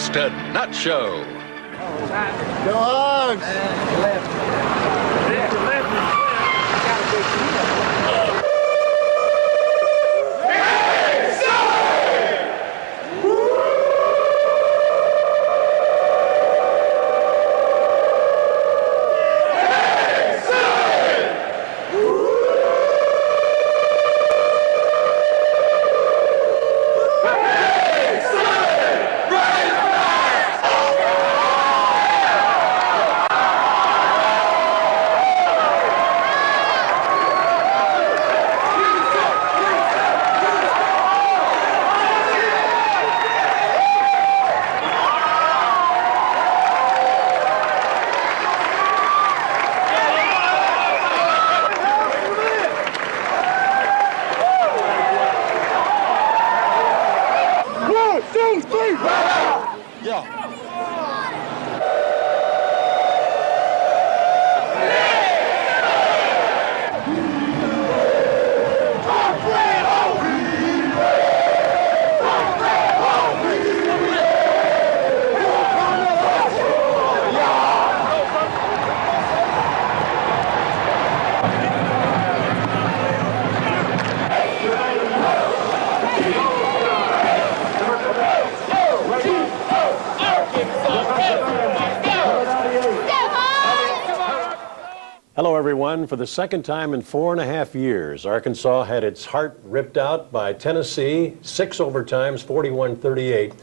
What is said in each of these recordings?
Houston Nutt Show. Go Hogs! Hello, everyone. For the second time in 4.5 years, Arkansas had its heart ripped out by Tennessee, 6 overtimes, 41-38.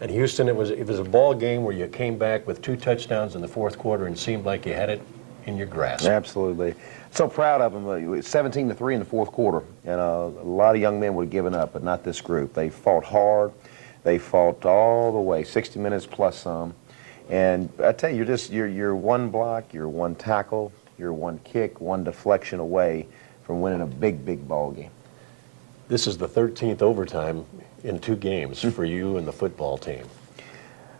And Houston, it was a ball game where you came back with 2 touchdowns in the fourth quarter and seemed like you had it in your grasp. Absolutely. So proud of them. 17-3 in the fourth quarter. And a lot of young men would have given up, but not this group. They fought hard. They fought all the way, 60 minutes plus some. And I tell you, you're one block, you're one tackle, you're one kick, one deflection away from winning a big, big ball game. This is the 13th overtime in 2 games for you and the football team.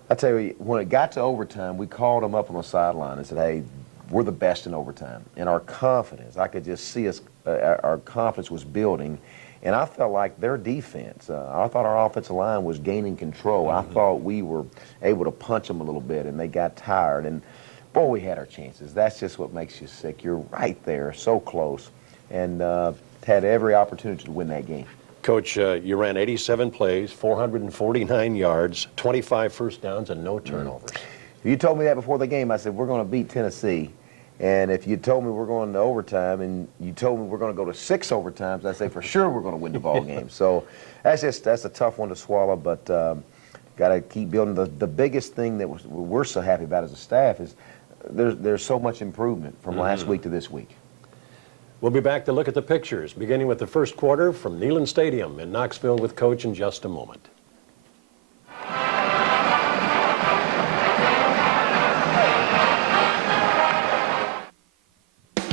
I tell you, when it got to overtime, we called them up on the sideline and said, hey, we're the best in overtime. And our confidence, I could just see us, our confidence was building. And I felt like their defense, I thought our offensive line was gaining control. I thought we were able to punch them a little bit, and they got tired. And boy, we had our chances. That's just what makes you sick. You're right there, so close, and had every opportunity to win that game. Coach, you ran 87 plays, 449 yards, 25 first downs, and no turnovers. If you told me that before the game, I said, we're going to beat Tennessee. And if you told me we're going to overtime and you told me we're going to go to 6 overtimes, I'd say for sure we're going to win the ball game. So that's a tough one to swallow, but got to keep building. The biggest thing that we're so happy about as a staff is there's so much improvement from last week to this week. We'll be back to look at the pictures, beginning with the first quarter from Neyland Stadium in Knoxville with Coach in just a moment.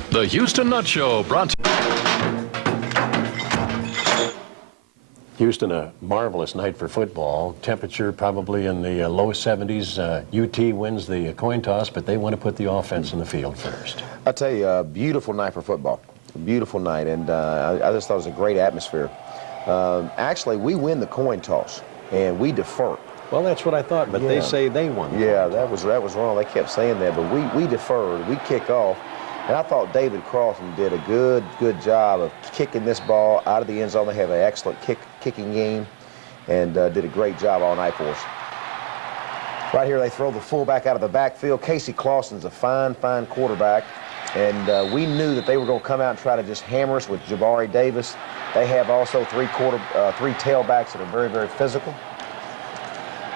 The Houston Nutt Show brought to Houston, a marvelous night for football. Temperature probably in the low 70s. UT wins the coin toss, but they want to put the offense in the field first. I'll tell you, a beautiful night for football. A beautiful night, and I just thought it was a great atmosphere. Actually, we win the coin toss, and we defer. Well, that's what I thought, but they say they won. Yeah, that was wrong. They kept saying that, but we deferred. We kick off. And I thought David Crossan did a good job of kicking this ball out of the end zone. They have an excellent kicking game and did a great job all night for us. Right here, they throw the fullback out of the backfield. Casey Clausen's a fine quarterback. And we knew that they were going to come out and try to just hammer us with Jabari Davis. They have also 3 tailbacks that are very physical.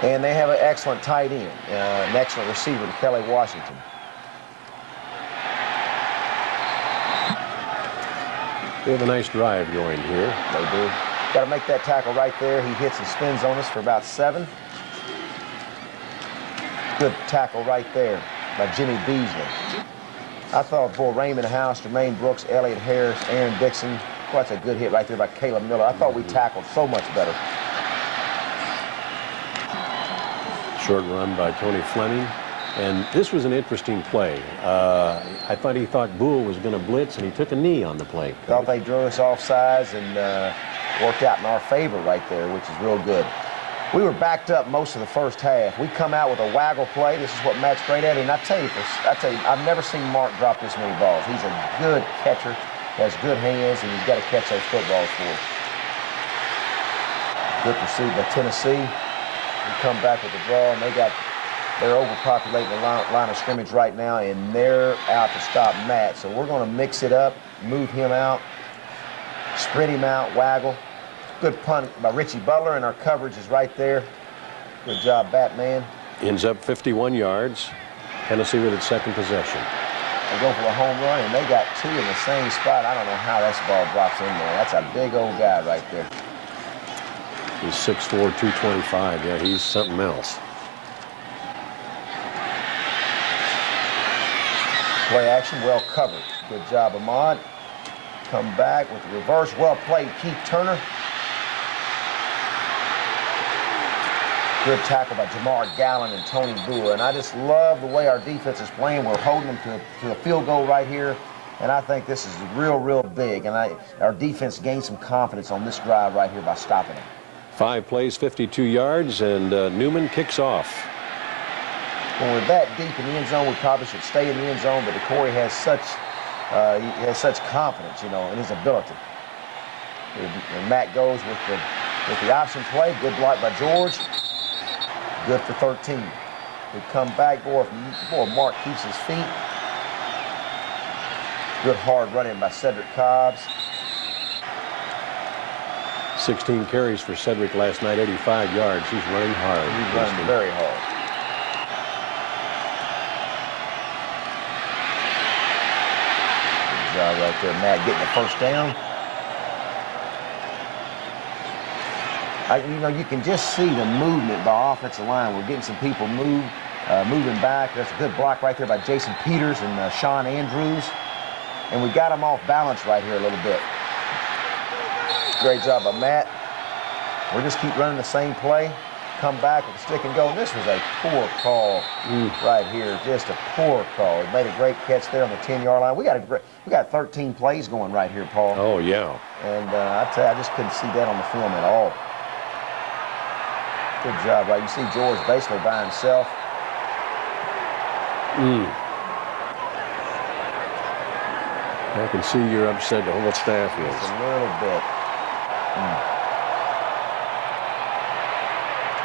And they have an excellent tight end, an excellent receiver, Kelly Washington. They have a nice drive going here. They do. Got to make that tackle right there. He hits and spins on us for about 7. Good tackle right there by Jimmy Beasley. I thought, boy, Raymond House, Jermaine Brooks, Elliott Harris, Aaron Dixon. Boy, that's a good hit right there by Caleb Miller. I thought we tackled so much better. Short run by Tony Fleming. And this was an interesting play. I thought he thought Boole was going to blitz, and he took a knee on the play. Thought they drew us off sides and worked out in our favor right there, which is real good. We were backed up most of the first half. We come out with a waggle play. This is what Matt's great at. And I tell you, I've never seen Mark drop this many balls. He's a good catcher, has good hands, and he's got to catch those footballs for us. Good pursuit by Tennessee. We come back with the draw, and they're overpopulating the line of scrimmage right now, and they're out to stop Matt. So we're going to mix it up, move him out, spread him out, waggle. Good punt by Richie Butler, and our coverage is right there. Good job, Batman. Ends up 51 yards. Tennessee with its second possession. They go for a home run, and they got two in the same spot. I don't know how that ball drops in there. That's a big old guy right there. He's 6'4", 225. Yeah, he's something else. Play action, well covered. Good job, Ahmad. Come back with the reverse. Well played, Keith Turner. Good tackle by Jamar Gallen and Tony Bua. And I just love the way our defense is playing. We're holding them to a field goal right here. And I think this is real, real big. And our defense gained some confidence on this drive right here by stopping it. 5 plays, 52 yards, and Newman kicks off. When we're that deep in the end zone, we probably should stay in the end zone. But Corey has such confidence, you know, in his ability. And Matt goes with the option play. Good block by George. Good for 13. We come back, boy, Mark keeps his feet. Good hard running by Cedric Cobbs. 16 carries for Cedric last night, 85 yards. He's running hard. He's running very hard. Good job right there, Matt, getting the first down. You know, you can just see the movement by offensive line. We're getting some people moving back. That's a good block right there by Jason Peters and Sean Andrews. And we got them off balance right here a little bit. Great job by Matt. We'll just keep running the same play. Come back with the stick and go. And this was a poor call right here. Just a poor call. He made a great catch there on the 10-yard line. We got 13 plays going right here, Paul. Oh, yeah. And I tell you, I just couldn't see that on the film at all. Good job, right? You see George basically by himself. I can see you're upset. The whole staff is. Just a little bit.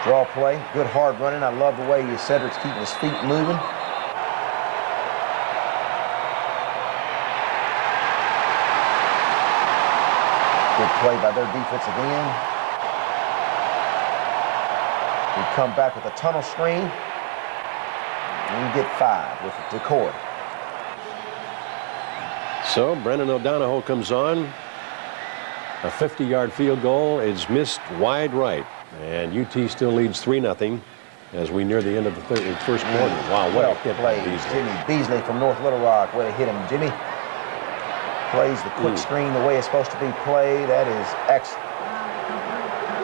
Draw play. Good hard running. I love the way Cedric's keeping his feet moving. Good play by their defensive end. We come back with a tunnel screen. And we get 5 with Decoy. So Brendan O'Donohoe comes on. A 50-yard field goal is missed wide right. And UT still leads 3-0 as we near the end of the first quarter. Wow, what a hit by Beasley. Jimmy Beasley from North Little Rock. Way to hit him, Jimmy. Plays the quick screen the way it's supposed to be played. That is excellent.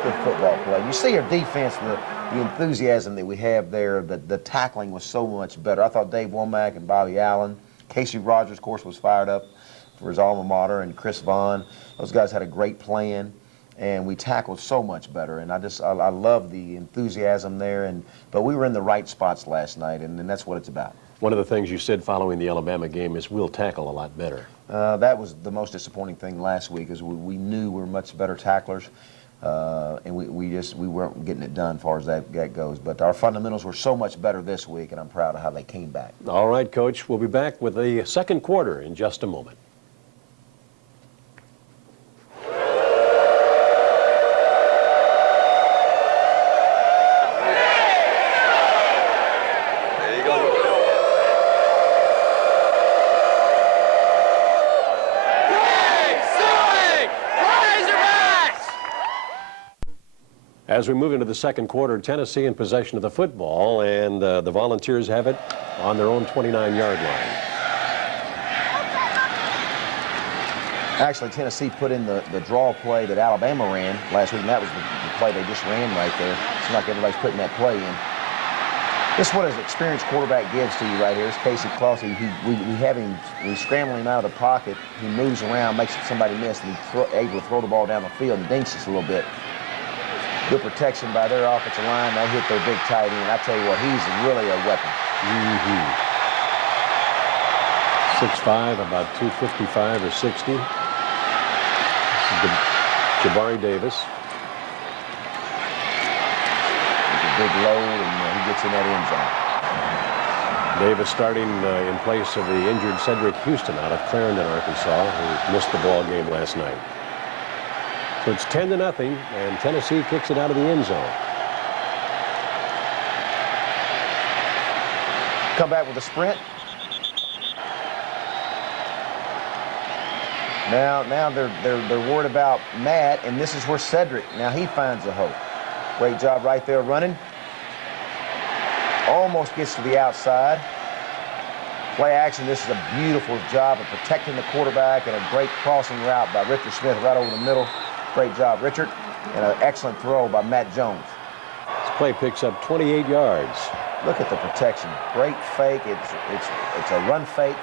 Good football play. You see our defense, the enthusiasm that we have there, the tackling was so much better. I thought Dave Womack and Bobby Allen, Casey Rogers, of course, was fired up for his alma mater, and Chris Vaughn. Those guys had a great plan, and we tackled so much better. And I love the enthusiasm there. But we were in the right spots last night, and that's what it's about. One of the things you said following the Alabama game is we'll tackle a lot better. That was the most disappointing thing last week, is we knew we were much better tacklers. And we weren't getting it done as far as that goes. But our fundamentals were so much better this week, and I'm proud of how they came back. All right, Coach. We'll be back with the second quarter in just a moment. As we move into the second quarter, Tennessee in possession of the football, and the Volunteers have it on their own 29-yard line. Actually, Tennessee put in the draw play that Alabama ran last week, and that was the play they just ran right there. It's like everybody's putting that play in. This is what his experienced quarterback gives to you right here. It's Casey Clausey. We scramble him out of the pocket. He moves around, makes somebody miss, and he's able to throw the ball down the field and dinks us a little bit. Good protection by their offensive line. They hit their big tight end. I tell you what, he's really a weapon. 6'5", about 255 or 60. This is Jabari Davis. He's a big load, and he gets in that end zone. Davis starting in place of the injured Cedric Houston out of Clarendon, Arkansas, who missed the ball game last night. So it's 10-0, and Tennessee kicks it out of the end zone. Come back with a sprint. Now they're worried about Matt, and this is where Cedric, now he finds a hole. Great job right there running. Almost gets to the outside. Play action. This is a beautiful job of protecting the quarterback, and a great crossing route by Richard Smith right over the middle. Great job, Richard, and an excellent throw by Matt Jones. This play picks up 28 yards. Look at the protection. Great fake. It's a run fake.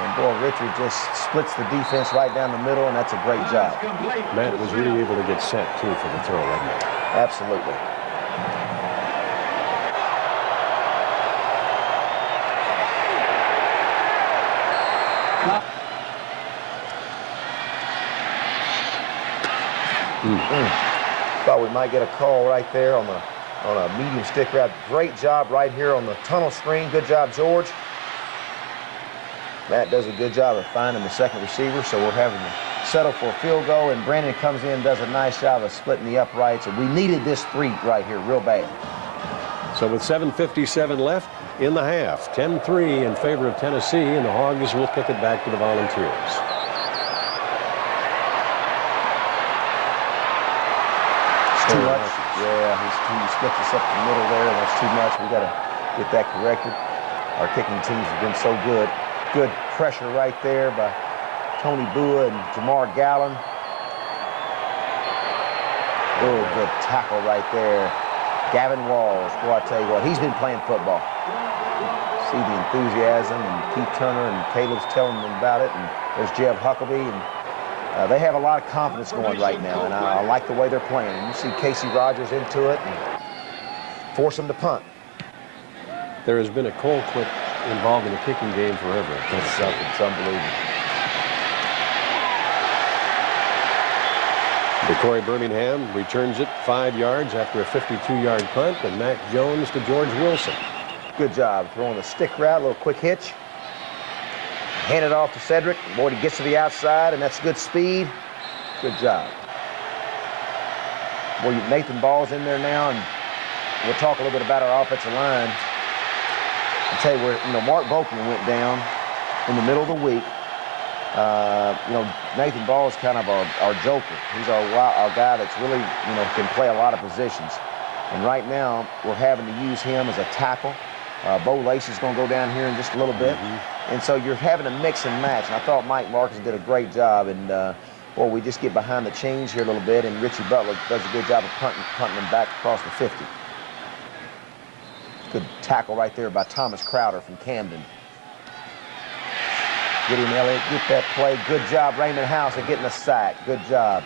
And boy, Richard just splits the defense right down the middle, and that's a great job. Matt was really able to get set, too, for the throw, wasn't he? Absolutely. Thought we might get a call right there on a medium stick route. Great job right here on the tunnel screen. Good job, George. Matt does a good job of finding the second receiver, so we're having to settle for a field goal, and Brandon comes in and does a nice job of splitting the uprights, and we needed this 3 right here real bad. So with 7:57 left in the half, 10-3 in favor of Tennessee, and the Hogs will kick it back to the Volunteers. It's too much. Yeah, he splits us up the middle there, and that's too much. We got to get that corrected. Our kicking teams have been so good. Good pressure right there by Tony Bua and Jamar Gallen. Oh, good tackle right there. Gavin Walls, boy, I tell you what, he's been playing football. See the enthusiasm, and Keith Turner and Caleb's telling them about it, and there's Jeb Huckabee, and they have a lot of confidence going right now, and I like the way they're playing. And you see Casey Rogers into it and force them to punt. There has been a cold quit involved in the kicking game forever. It's unbelievable. DeCory Birmingham returns it 5 yards after a 52-yard punt, and Mac Jones to George Wilson. Good job throwing the stick route, a little quick hitch. Hand it off to Cedric. Boy, he gets to the outside, and that's good speed. Good job. Boy, Nathan Ball's in there now, and we'll talk a little bit about our offensive line. I'll tell you where, Mark Volkman went down in the middle of the week. Nathan Ball is kind of our joker. He's our guy that's really, can play a lot of positions. And right now, we're having to use him as a tackle. Bo Lacey's going to go down here in just a little bit. And so you're having to mix and match. And I thought Mike Marcus did a great job. And, we just get behind the chains here a little bit. And Richie Butler does a good job of punting them back across the 50. Good tackle right there by Thomas Crowder from Camden. Get him, Elliott. Get that play. Good job, Raymond House, at getting a sack. Good job.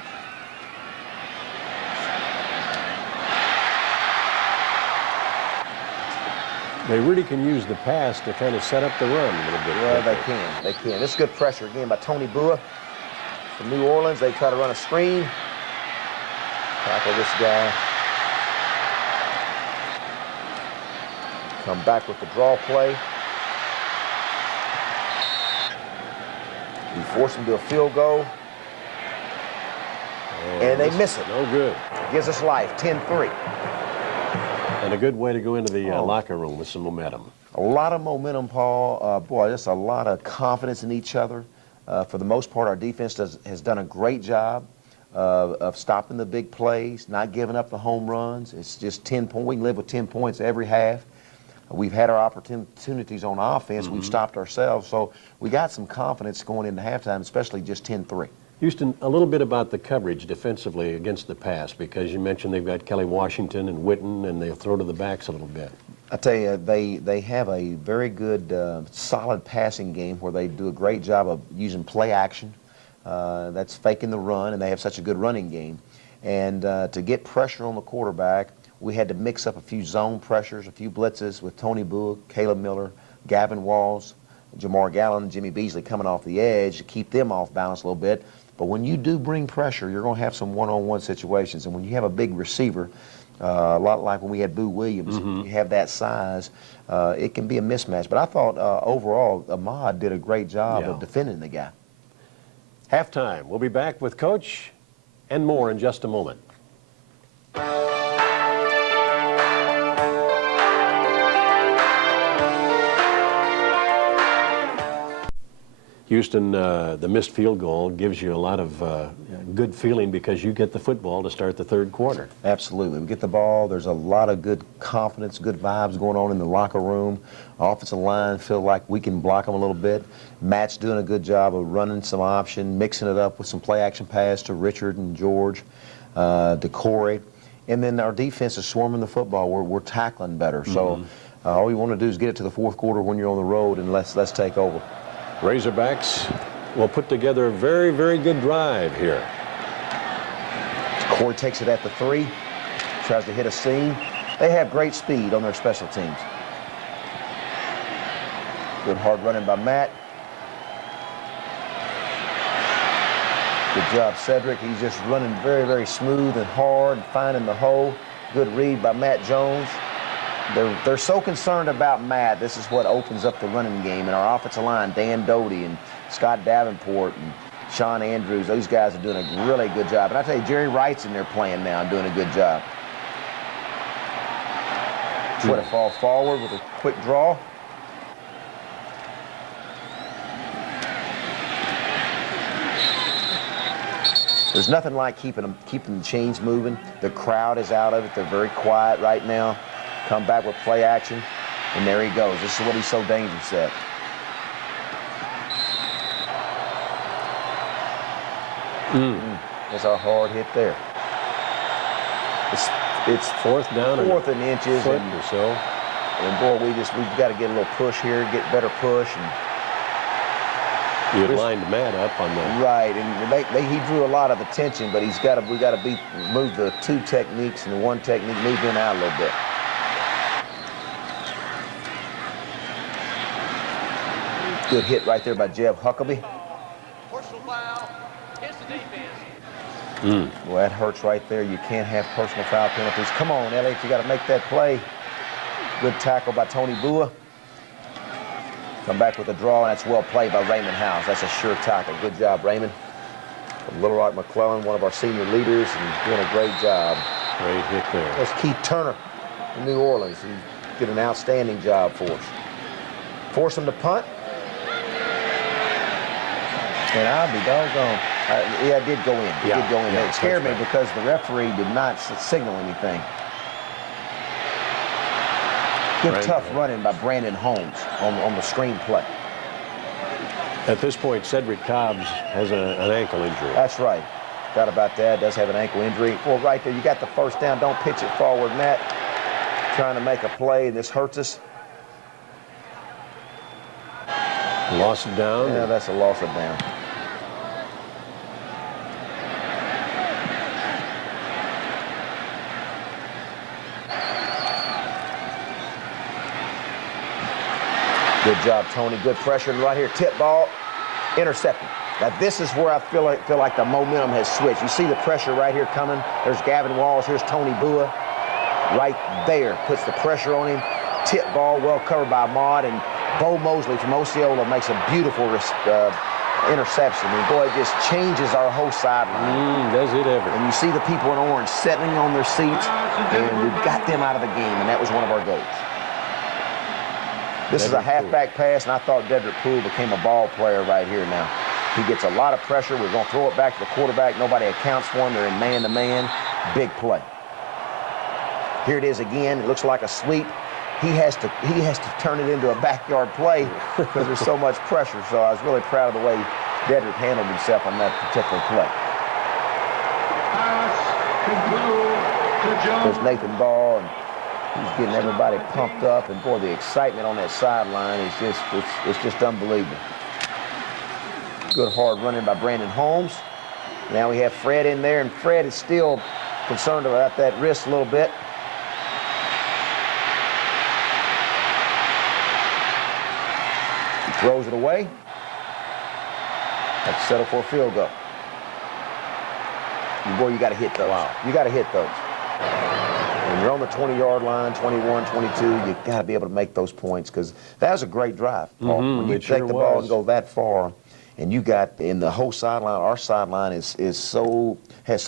They really can use the pass to kind of set up the run a little bit. Yeah, they can. They can. This is good pressure again by Tony Bua from New Orleans. They try to run a screen. Tackle this guy. Come back with the draw play. We force them to a field goal. And they miss it. No good. Gives us life, 10-3. And a good way to go into the locker room with some momentum. A lot of momentum, Paul. Boy, just a lot of confidence in each other. For the most part, our defense has done a great job of stopping the big plays, not giving up the home runs. It's just 10 points. We can live with 10 points every half. We've had our opportunities on offense. We've stopped ourselves. So we got some confidence going into halftime, especially just 10-3. Houston, a little bit about the coverage defensively against the pass, because you mentioned they've got Kelly Washington and Witten, and they'll throw to the backs a little bit. I tell you, they have a very good, solid passing game where they do a great job of using play action. That's faking the run, and they have such a good running game. And to get pressure on the quarterback, we had to mix up a few zone pressures, a few blitzes with Tony Bua, Caleb Miller, Gavin Walls, Jamar Gallen, Jimmy Beasley coming off the edge to keep them off balance a little bit. But when you do bring pressure, you're going to have some one-on-one situations. And when you have a big receiver, a lot like when we had Boo Williams, you have that size, it can be a mismatch. But I thought overall, Ahmad did a great job of defending the guy. Halftime. We'll be back with Coach and more in just a moment. Houston, the missed field goal gives you a lot of good feeling because you get the football to start the third quarter. Absolutely. We get the ball. There's a lot of good confidence, good vibes going on in the locker room. Offensive line feel like we can block them a little bit. Matt's doing a good job of running some option, mixing it up with some play-action pass to Richard and George, to Corey. And then our defense is swarming the football. We're tackling better. So all you want to do is get it to the fourth quarter when you're on the road, and let's take over. Razorbacks will put together a very, very good drive here. Corey takes it at the 3, tries to hit a seam. They have great speed on their special teams. Good hard running by Matt. Good job, Cedric. He's just running very, very smooth and hard, finding the hole. Good read by Matt Jones. They're so concerned about Matt. This is what opens up the running game. And our offensive line, Dan Doty and Scott Davenport and Sean Andrews, those guys are doing a really good job. And I tell you, Jerry Wright's in there playing now and doing a good job. Try to fall forward with a quick draw. There's nothing like keeping the chains moving. The crowd is out of it. They're very quiet right now. Come back with play action, and there he goes. This is what he's so dangerous at. That's our hard hit there. It's fourth down, fourth and inches, or and so. And boy, we've got to get a little push here, get better push, and you had lined Matt up on the right, and he drew a lot of attention, but we got to move the two techniques and the one technique, move in out a little bit. Good hit right there by Jeb Huckabee. Personal foul. Hits the defense. Well, that hurts right there. You can't have personal foul penalties. Come on, Elliott, you got to make that play. Good tackle by Tony Bua. Come back with a draw, and that's well played by Raymond House. That's a sure tackle. Good job, Raymond. From Little Rock McClellan, one of our senior leaders, and doing a great job. great hit there. That's Keith Turner from New Orleans. He did an outstanding job for us. Force him to punt. And I'll be doggone. Yeah, it did go in. It did go in. It scared me because the referee did not signal anything. Good tough running by Brandon Holmes on the screen play. At this point, Cedric Cobbs has an ankle injury. That's right. Forgot about that. Does have an ankle injury. Well, right there, you got the first down. Don't pitch it forward, Matt. Trying to make a play. This hurts us. Loss of down. Yeah, that's a loss of down. Good job, Tony. Good pressure right here. Tip ball, intercepted. Now this is where I feel like the momentum has switched. You see the pressure right here coming. There's Gavin Walls. Here's Tony Bua. Right there, puts the pressure on him. Tip ball, well covered by Ahmad, and Bo Mosley from Osceola makes a beautiful interception. And boy, it just changes our whole sideline. Does it ever? And you see the people in orange settling on their seats, and we've got them out of the game, and that was one of our goals. This is a halfback pass, and I thought Cedric Poole became a ball player right here now. He gets a lot of pressure. We're going to throw it back to the quarterback. Nobody accounts for him. They're in man-to-man. Big play. Here it is again. It looks like a sweep. He has to turn it into a backyard play because there's so much pressure. So I was really proud of the way Cedric handled himself on that particular play. There's Nathan Ball, and he's getting everybody pumped up. And boy, the excitement on that sideline is it's just unbelievable. Good hard running by Brandon Holmes. Now we have Fred in there, and Fred is still concerned about that wrist a little bit. He throws it away. Have to settle for a field goal. Boy, you got to hit those. Wow. You got to hit those. When you're on the 20-yard line, 21, 22, you got to be able to make those points, because that was a great drive, Paul. When you take the ball and go that far, and you got in the whole sideline, our sideline has so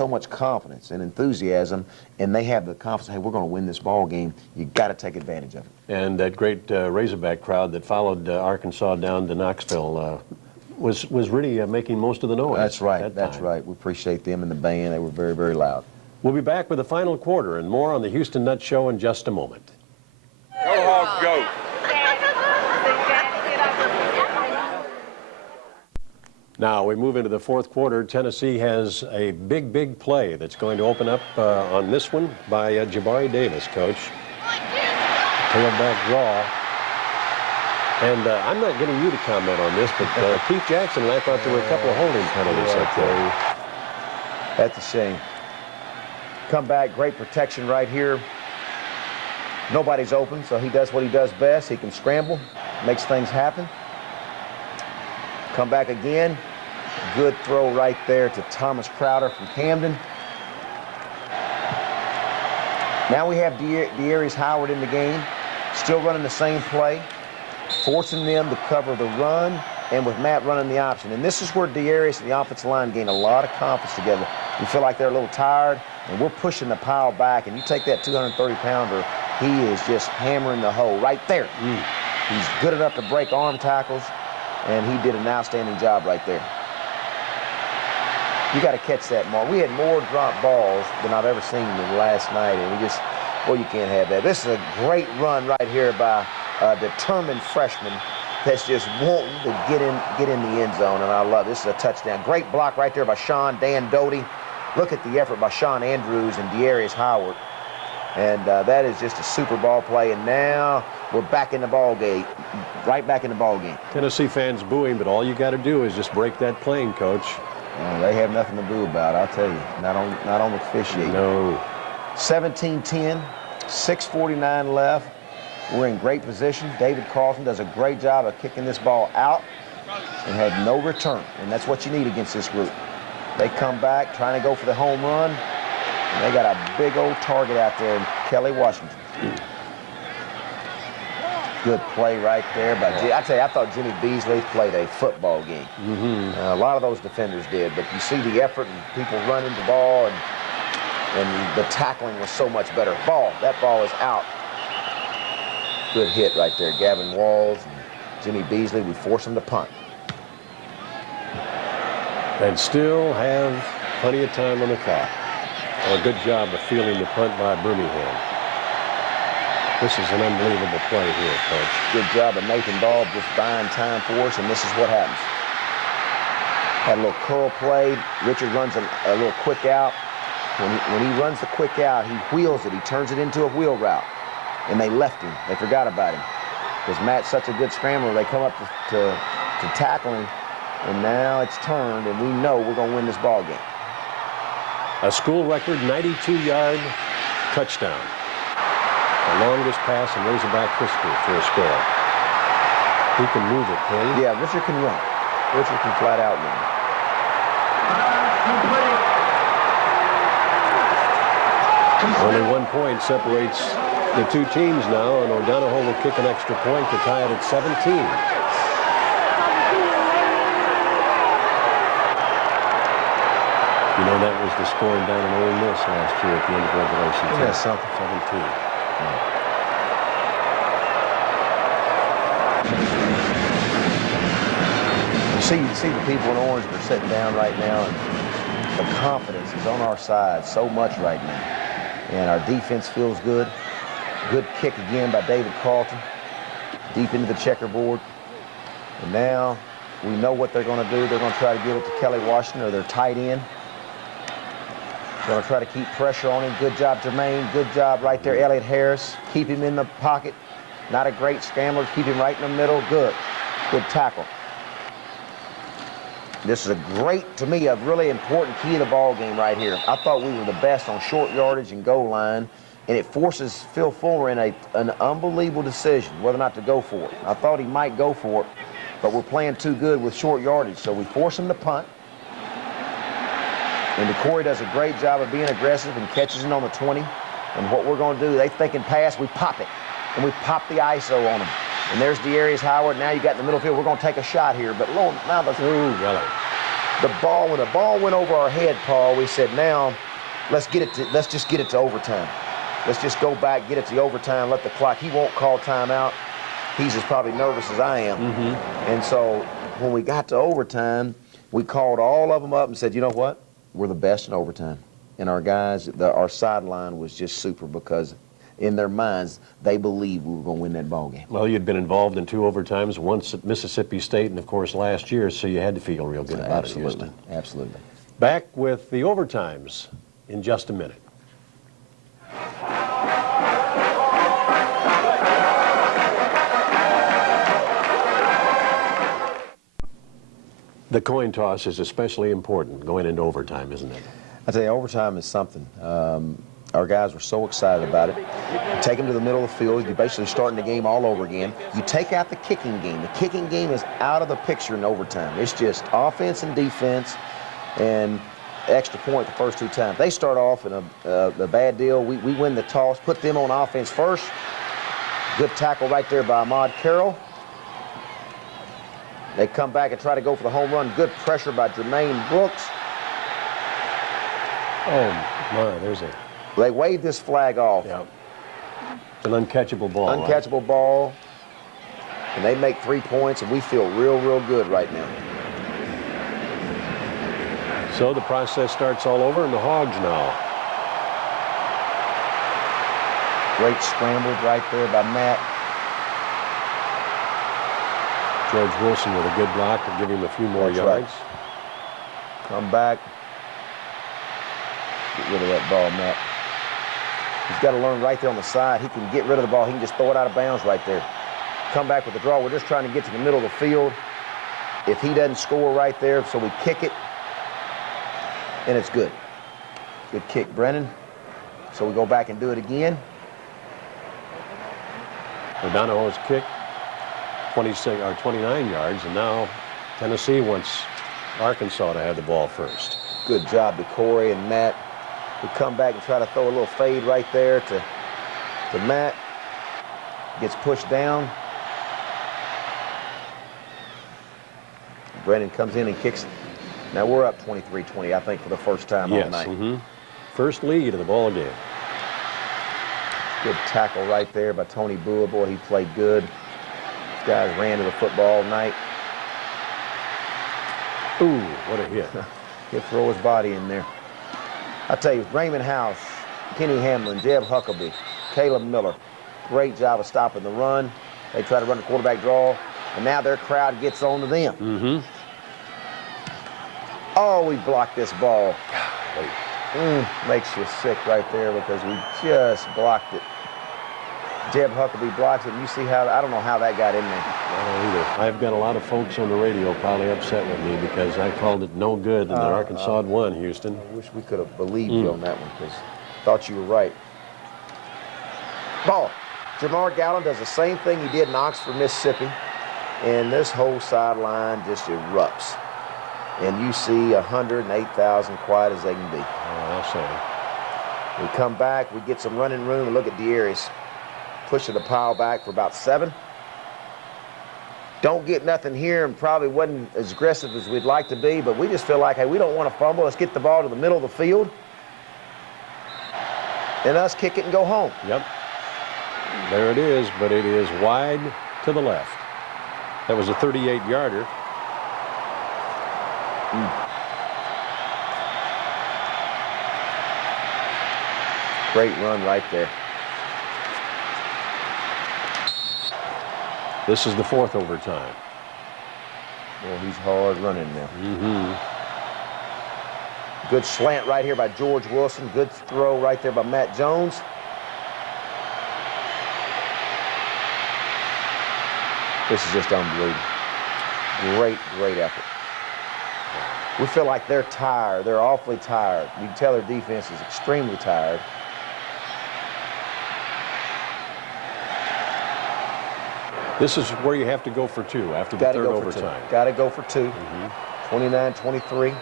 much confidence and enthusiasm, and they have the confidence, hey, we're going to win this ball game. You got to take advantage of it. And that great Razorback crowd that followed Arkansas down to Knoxville was really making most of the noise. That's right. That's right. We appreciate them and the band. They were very, very loud. We'll be back with the final quarter and more on the Houston Nutt Show in just a moment. Go, Hogs, go. Now we move into the fourth quarter. Tennessee has a big, big play that's going to open up on this one by Jabari Davis, Coach. Tailback draw. And I'm not getting you to comment on this, but Keith Jackson and I thought there were a couple of holding penalties up there. That's a shame. Come back, great protection right here. Nobody's open, so he does what he does best. He can scramble, makes things happen. Come back again. Good throw right there to Thomas Crowder from Camden. Now we have De'Arius Howard in the game, still running the same play, forcing them to cover the run, and with Matt running the option. And this is where De'Arius and the offensive line gain a lot of confidence together. You feel like they're a little tired, and we're pushing the pile back, and you take that 230-pounder, he is just hammering the hole right there. He's good enough to break arm tackles, and he did an outstanding job right there. You got to catch that, Mark. We had more drop balls than I've ever seen than last night, and we just, well, you can't have that. This is a great run right here by a determined freshman that's just wanting to get in the end zone, and I love it. This is a touchdown. Great block right there by Dan Doty. Look at the effort by Sean Andrews and De'Arius Howard. And that is just a super ball play, and now we're back in the ball game, right back in the ball game. Tennessee fans booing, but all you got to do is just break that plane, Coach. They have nothing to boo about, I'll tell you. Not on the officiating. No. 17-10, 6:49 left. We're in great position. David Carlton does a great job of kicking this ball out and had no return, and that's what you need against this group. They come back trying to go for the home run, and they got a big old target out there in Kelly Washington. Good play right there by I tell you, I thought Jimmy Beasley played a football game. A lot of those defenders did, but you see the effort and people running the ball, and the tackling was so much better. That ball is out. Good hit right there, Gavin Walls and Jimmy Beasley. We force him to punt. And still have plenty of time on the clock. A good job of fielding the punt by Birmingham. This is an unbelievable play here, Coach. Good job of Nathan Dahl just buying time for us, and this is what happens. Had a little curl play. Richard runs a little quick out. When he runs the quick out, he wheels it. He turns it into a wheel route. And they left him. They forgot about him. Because Matt's such a good scrambler, they come up to tackle him. And now it's turned, and we know we're going to win this ball game. A school record 92-yard touchdown. The longest pass in Razorback history for a score. He can move it, can he? Yeah, Richard can run. Richard can flat out run. Only 1 point separates the two teams now, and O'Donohoe will kick an extra point to tie it at 17. You know, that was the scoring down in Ole Miss last year at the end of regulation. Yeah, something. 17. You see the people in orange that are sitting down right now, and the confidence is on our side so much right now. And our defense feels good. Good kick again by David Carlton, deep into the checkerboard. And now we know what they're going to do. They're going to try to give it to Kelly Washington, or their tight end. Going to try to keep pressure on him. Good job, Jermaine. Good job right there, Elliott Harris. Keep him in the pocket. Not a great scrambler. Keep him right in the middle. Good. Good tackle. This is a great, to me, a really important key of the ball game right here. I thought we were the best on short yardage and goal line, and it forces Phil Fulmer in an unbelievable decision whether or not to go for it. I thought he might go for it, but we're playing too good with short yardage, so we force him to punt. And Corey does a great job of being aggressive and catches it on the 20. And what we're going to do, they thinking pass, we pop it. And we pop the ISO on them. And there's De'Arius Howard. Now you got in the middle field. We're going to take a shot here. But Lord, now Ooh, really? when the ball went over our head, Paul, we said, now let's just get it to overtime. Let's just go back, get it to overtime, let the clock. He won't call timeout. He's as probably nervous as I am. And so when we got to overtime, we called all of them up and said, you know what? We're the best in overtime. And our guys, our sideline was just super because in their minds, they believed we were going to win that ball game. Well, you'd been involved in 2 overtimes, once at Mississippi State and, of course, last year, so you had to feel real good about it, Houston. Absolutely. Back with the overtimes in just a minute. The coin toss is especially important going into overtime, isn't it? I tell you, overtime is something. Our guys were so excited about it. You take them to the middle of the field. You're basically starting the game all over again. You take out the kicking game. The kicking game is out of the picture in overtime. It's just offense and defense and extra point the first 2 times. They start off in a bad deal. We win the toss, put them on offense first. Good tackle right there by Ahmad Carroll. They come back and try to go for the home run. Good pressure by Jermaine Brooks. Oh, my, there's a... They wave this flag off. Yeah. It's an uncatchable ball. Uncatchable ball. And they make 3 points, and we feel real, real good right now. So the process starts all over, and the Hogs now. Great scramble right there by Matt. George Wilson with a good block to give him a few more That's yards. Right. Come back. Get rid of that ball, Matt. He's got to learn right there on the side. He can get rid of the ball. He can just throw it out of bounds right there. Come back with the draw. We're just trying to get to the middle of the field. If he doesn't score right there, so we kick it, and it's good. Good kick, Brennan. So we go back and do it again. O'Donoghue's kick, 26 or 29 yards, and now Tennessee wants Arkansas to have the ball first. Good job to Corey and Matt. We come back and try to throw a little fade right there to Matt. Gets pushed down. Brennan comes in and kicks. Now we're up 23-20, I think, for the first time all night. First lead of the ball game. Good tackle right there by Tony Bua. Boy, he played good. These guys ran to the football all night. Ooh, what a hit. He'll throw his body in there. I tell you, Raymond House, Kenny Hamlin, Jeb Huckabee, Caleb Miller, great job of stopping the run. They try to run the quarterback draw, and now their crowd gets on to them. Oh, we blocked this ball. Makes you sick right there because we just blocked it. Jeb Huckabee blocks it, and you see how, I don't know how that got in there. I don't either. I've got a lot of folks on the radio probably upset with me because I called it no good and that Arkansas had won, Houston. I wish we could have believed you on that one because I thought you were right. Ball. Jamar Gallen does the same thing he did in Oxford, Mississippi, and this whole sideline just erupts. And you see 108,000 quiet as they can be. Oh, I'll say. We come back, we get some running room, and look at De'Arius pushing the pile back for about 7. Don't get nothing here and probably wasn't as aggressive as we'd like to be, but we just feel like, hey, we don't want to fumble. Let's get the ball to the middle of the field and us kick it and go home. Yep. There it is, but it is wide to the left. That was a 38-yarder. Great run right there. This is the 4th overtime. Well, he's hard running now. Good slant right here by George Wilson. Good throw right there by Matt Jones. This is just unbelievable. Great, great effort. We feel like they're tired. They're awfully tired. You can tell their defense is extremely tired. This is where you have to go for 2 after the third overtime. Got to go for 2. 29-23.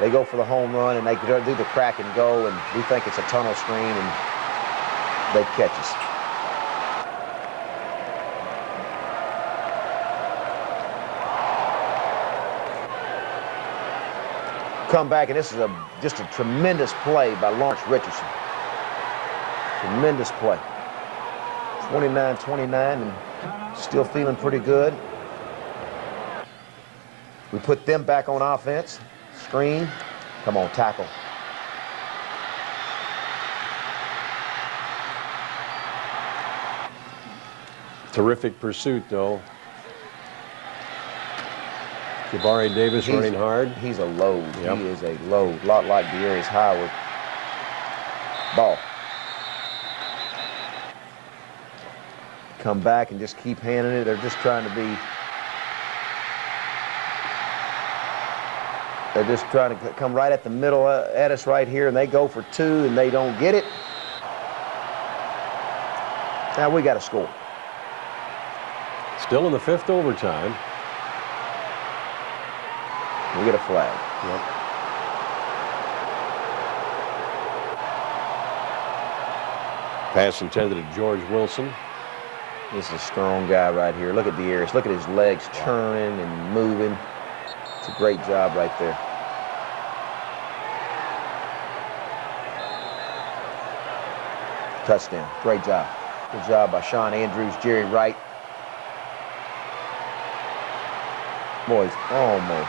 They go for the home run, and they do the crack and go, and we think it's a tunnel screen, and they catch us. Come back, and this is just a tremendous play by Lawrence Richardson. Tremendous play. 29-29, and still feeling pretty good. We put them back on offense. Screen. Come on, tackle. Terrific pursuit, though. Jabari Davis running hard. He's a load. Yep. He is a load. A lot like Darius Howard. Ball. Come back and just keep handing it. They're just trying to be. They're just trying to come right at the middle at us right here, and they go for 2, and they don't get it. Now we got to score. Still in the 5th overtime. We get a flag. Yep. Pass intended to George Wilson. This is a strong guy right here. Look at Darius. Look at his legs churning and moving. It's a great job right there. Touchdown. Great job. Good job by Sean Andrews, Jerry Wright. Boys, almost.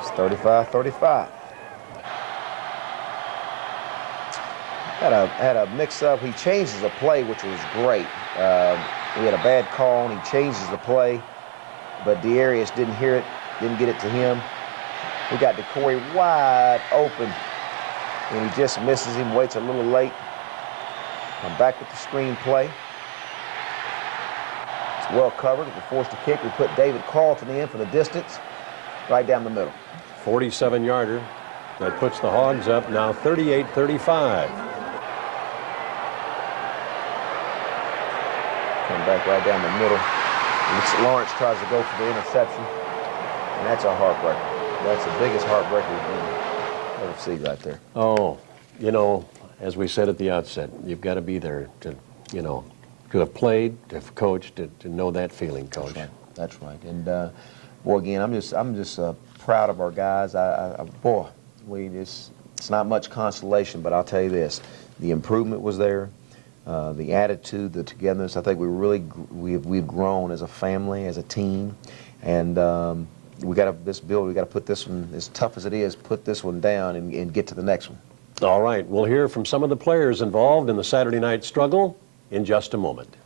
It's 35-35. Had a mix-up. He changes the play, which was great. We had a bad call, and he changes the play, but Darius didn't hear it, didn't get it to him. We got DeCorey wide open, and he just misses him, waits a little late. Come back with the screen play. It's well covered. We forced a kick. We put David Carlton in for the distance, right down the middle. 47-yarder. That puts the Hogs up now 38-35. Come back right down the middle. Lawrence tries to go for the interception, and that's a heartbreaker. That's the biggest heartbreaker we've ever seen right there. Oh, you know, as we said at the outset, you've got to be there to, you know, to have played, to have coached, to know that feeling, Coach. That's right. And boy, again, I'm just proud of our guys. Boy, it's not much consolation, but I'll tell you this: the improvement was there. The attitude, the togetherness. I think we've grown as a family, as a team, and we got to put this one, as tough as it is, put this one down and get to the next one. All right, we'll hear from some of the players involved in the Saturday night struggle in just a moment.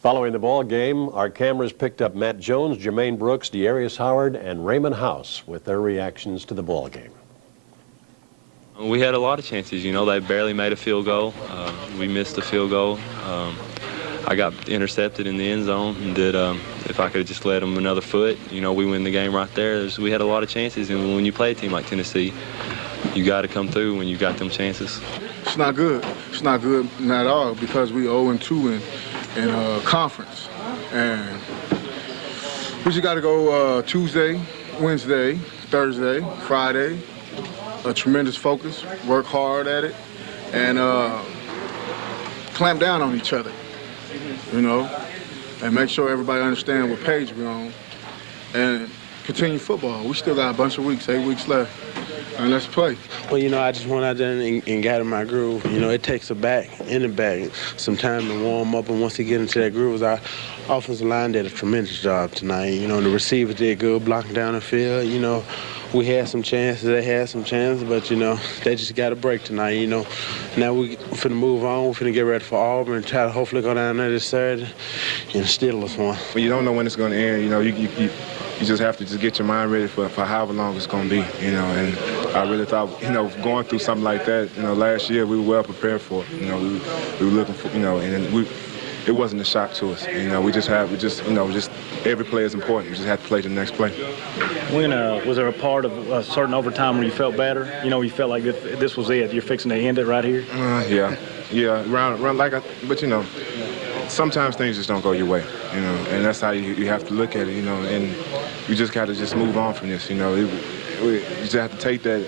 Following the ball game, our cameras picked up Matt Jones, Jermaine Brooks, Dearius Howard, and Raymond House with their reactions to the ball game. We had a lot of chances. You know, they barely made a field goal. We missed a field goal. I got intercepted in the end zone, and if I could have just led them another foot, you know, we win the game right there. We had a lot of chances, and when you play a team like Tennessee, you got to come through when you got them chances. It's not good. It's not good at all because we 0-2 in conference, and we just got to go Tuesday, Wednesday, Thursday, Friday. A tremendous focus, work hard at it, and clamp down on each other, you know, and make sure everybody understands what page we're on, and continue football. We still got a bunch of weeks, 8 weeks left, and let's play. Well, you know, I just went out there and got in my groove. You know, it takes a back some time to warm up, and once you get into that groove, our offensive line did a tremendous job tonight. You know, the receivers did good blocking down the field. You know, we had some chances, they had some chances, but, you know, they just got a break tonight, you know. Now we finna move on, we're finna get ready for Auburn and try to hopefully go down there this Saturday and steal us one. Well, you don't know when it's going to end, you know. You just have to just get your mind ready for however long it's going to be, you know. And I really thought, going through something like that, last year we were well prepared for it. We were looking for, and it wasn't a shock to us. Just every play is important. We just had to play the next play. When was there a part of a certain overtime where you felt better? You felt like this was it. You're fixing to end it right here. Yeah. But sometimes things just don't go your way. And that's how you have to look at it. And you just got to just move on from this. You just have to take that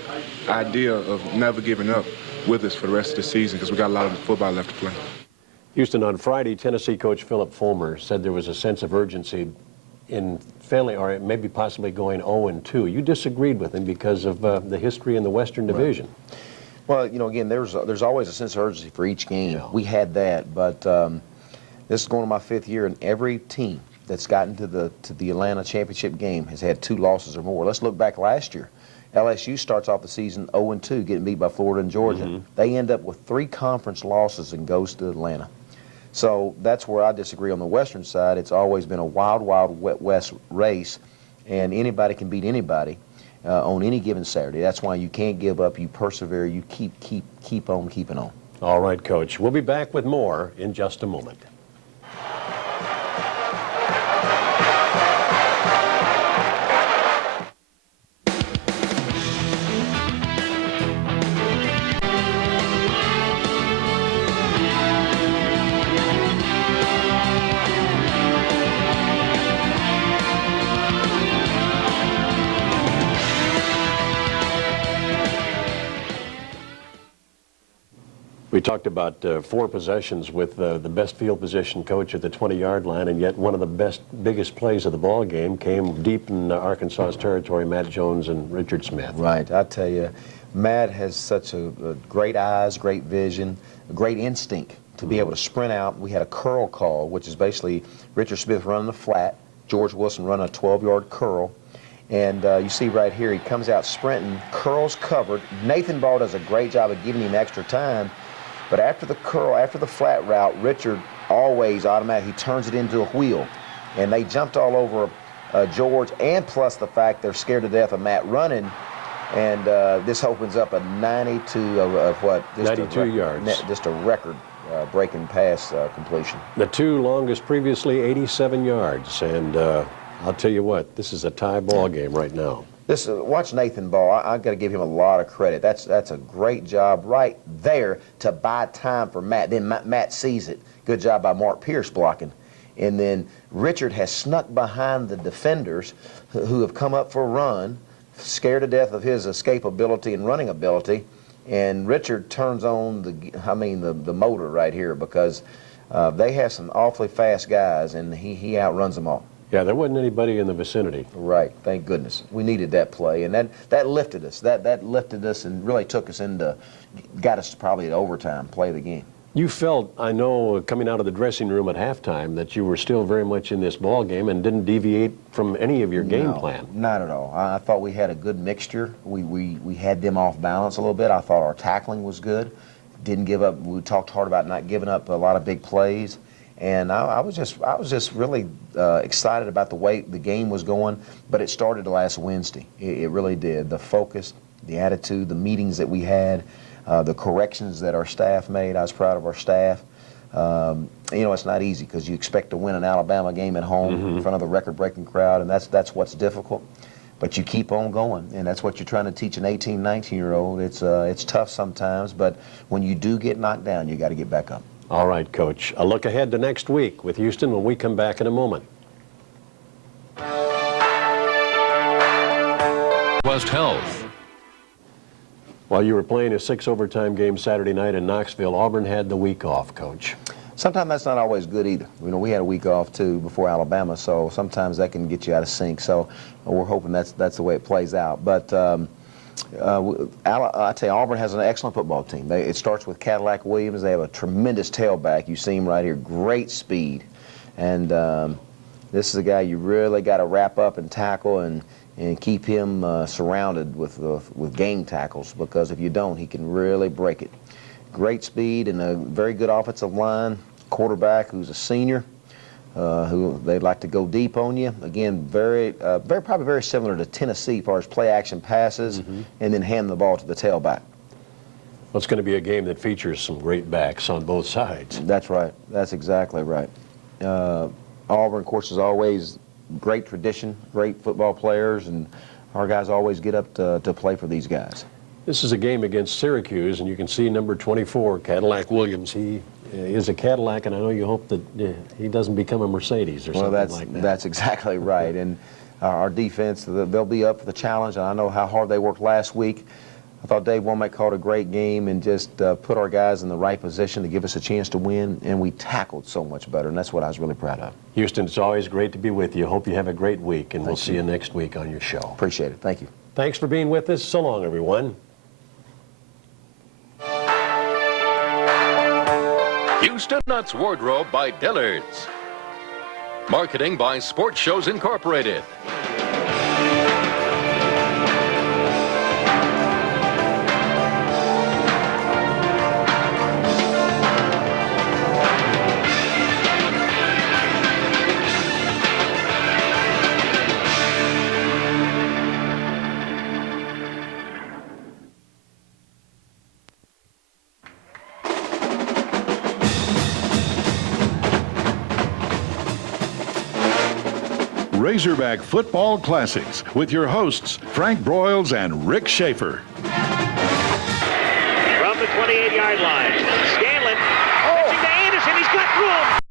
idea of never giving up with us for the rest of the season because we got a lot of football left to play. Houston, on Friday, Tennessee coach Philip Fulmer said there was a sense of urgency in failing, or maybe possibly going 0-2. You disagreed with him because of the history in the Western Division. Well, again, there's always a sense of urgency for each game. Yeah. We had that, but this is going to my 5th year, and every team that's gotten to the Atlanta championship game has had 2 losses or more. Let's look back last year. LSU starts off the season 0-2, getting beat by Florida and Georgia. They end up with 3 conference losses and goes to Atlanta. So that's where I disagree on the Western side. It's always been a wild, wild, west race, and anybody can beat anybody on any given Saturday. That's why you can't give up. You persevere. You keep on keeping on. All right, Coach. We'll be back with more in just a moment. We talked about 4 possessions with the best field position coach at the 20-yard line, and yet one of the biggest plays of the ball game came deep in Arkansas's territory, Matt Jones and Richard Smith. Right. I tell you, Matt has such a great eyes, great vision, a great instinct to be able to sprint out. We had a curl call, which is basically Richard Smith running the flat, George Wilson running a 12-yard curl. And you see right here, he comes out sprinting, curls covered. Nathan Ball does a great job of giving him extra time. But after the curl, after the flat route, Richard always automatically turns it into a wheel. And they jumped all over George, and plus the fact they're scared to death of Matt running. And this opens up a 92 of what? 92 yards. Just a record-breaking pass completion. The 2 longest previously, 87 yards. And I'll tell you what, this is a tie ball game right now. Watch Nathan Ball. I've got to give him a lot of credit. That's a great job right there to buy time for Matt. Then Matt sees it. Good job by Mark Pierce blocking. And then Richard has snuck behind the defenders who have come up for a run, scared to death of his escapability and running ability. And Richard turns on the motor right here because they have some awfully fast guys, and he outruns them all. Yeah, there wasn't anybody in the vicinity. Right, thank goodness. We needed that play, and that lifted us. That lifted us and really took us got us to probably at overtime, play the game. You felt, I know, coming out of the dressing room at halftime, that you were still very much in this ball game and didn't deviate from any of your game plan. Not at all. I thought we had a good mixture. We had them off balance a little bit. I thought our tackling was good. Didn't give up. We talked hard about not giving up a lot of big plays. And I was just really excited about the way the game was going, but it started last Wednesday. It really did. The focus, the attitude, the meetings that we had, the corrections that our staff made. I was proud of our staff. It's not easy because you expect to win an Alabama game at home in front of a record-breaking crowd, and that's what's difficult. But you keep on going, and that's what you're trying to teach an 18, 19-year-old. It's tough sometimes, but when you do get knocked down, you got to get back up. All right, Coach. A look ahead to next week with Houston when we come back in a moment. West Health. While you were playing a 6 overtime game Saturday night in Knoxville, Auburn had the week off, Coach. Sometimes that's not always good either. We had a week off too before Alabama, so sometimes that can get you out of sync. So we're hoping that's the way it plays out. But I tell you, Auburn has an excellent football team. It starts with Cadillac Williams. They have a tremendous tailback. You see him right here, great speed. And this is a guy you really got to wrap up and tackle and keep him surrounded with game tackles, because if you don't, he can really break it. Great speed and a very good offensive line. Quarterback who's a senior. who they like to go deep on you. Again, probably very similar to Tennessee as far as play action passes, and then hand the ball to the tailback. Well, it's going to be a game that features some great backs on both sides. That's right. That's exactly right. Auburn, of course, is always great tradition, great football players, and our guys always get up to play for these guys. This is a game against Syracuse, and you can see number 24, Cadillac Williams. He is a Cadillac, and I know you hope that he doesn't become a Mercedes or something like that. That's exactly right. And our defense, they'll be up for the challenge, and I know how hard they worked last week. I thought Dave Womack called a great game and just put our guys in the right position to give us a chance to win, and we tackled so much better, and that's what I was really proud of. Houston, it's always great to be with you. Hope you have a great week, and we'll see you next week on your show. Appreciate it. Thank you. Thanks for being with us. So long, everyone. Houston Nutt's Wardrobe by Dillard's. Marketing by Sports Shows Incorporated. Razorback Football Classics with your hosts, Frank Broyles and Rick Schaefer. From the 28-yard line, Scanlon pitching to Anderson. He's got room.